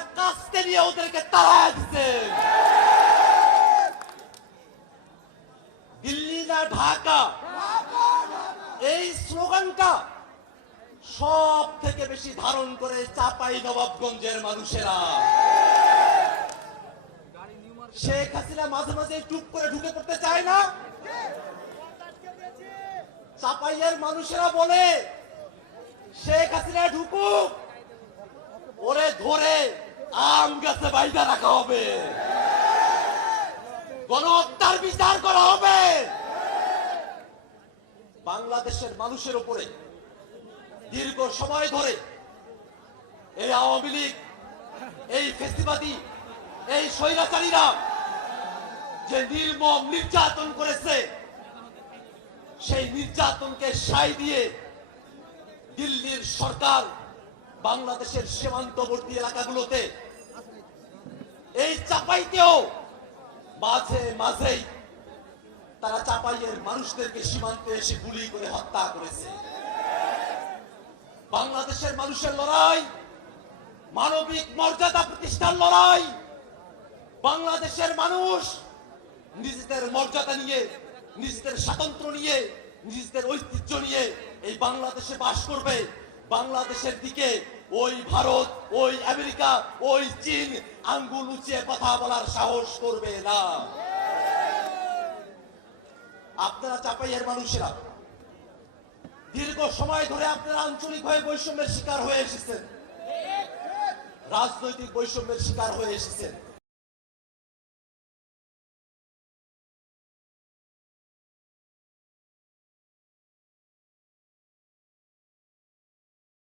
আপনারা কাস্তে নিয়ে ওদেরকে তাড়া দিচ্ছেন। দিল্লি না ঢাকা, এই স্লোগানটা সব থেকে বেশি ধারণ করে চাপাই নবাবগঞ্জের মানুষেরা। শেখ হাসিনা মাঝে মাঝে চুপ করে ঢুকে পড়তে চায় না। চাপাইয়ের মানুষেরা বলে শেখ হাসিনা ঢুকুক, ওরে ধরে আম গাছে বাইদা রাখা হবে, গণহত্যার বিচার করা হবে। বাংলাদেশের মানুষের উপরে দীর্ঘ সময় ধরে এই আওয়ামী লীগ, এই ফেসিবাদী, এই স্বৈরাচারীরা যে নির্মম নির্যাতন করেছে, সেই নির্যাতনকে সায় দিয়ে দিল্লির সরকার বাংলাদেশের সীমান্তবর্তী এলাকাগুলোতে, এই চাপাইতেও মাঝে মাঝেই তারা চাপাইয়ের মানুষদেরকে সীমান্তে এসে গুলি করে হত্যা করেছে। বাংলাদেশের মানুষের লড়াই মানবিক মর্যাদা প্রতিষ্ঠার লড়াই। বাংলাদেশের মানুষ নিজেদের মর্যাদা নিয়ে, নিজেদের স্বাতন্ত্র্য নিয়ে, নিজেদের ঐতিহ্য নিয়ে এই বাংলাদেশে বাস করবে। বাংলাদেশের দিকে ওই ভারত, ওই আমেরিকা, ওই চীন আঙ্গুল উঁচিয়ে কথা বলার সাহস করবে না। আপনারা চাপাইয়ের মানুষেরা দীর্ঘ সময় ধরে আপনারা আঞ্চলিকভাবে বৈষম্যের শিকার হয়ে এসেছেন, রাজনৈতিক বৈষম্যের শিকার হয়ে এসেছেন।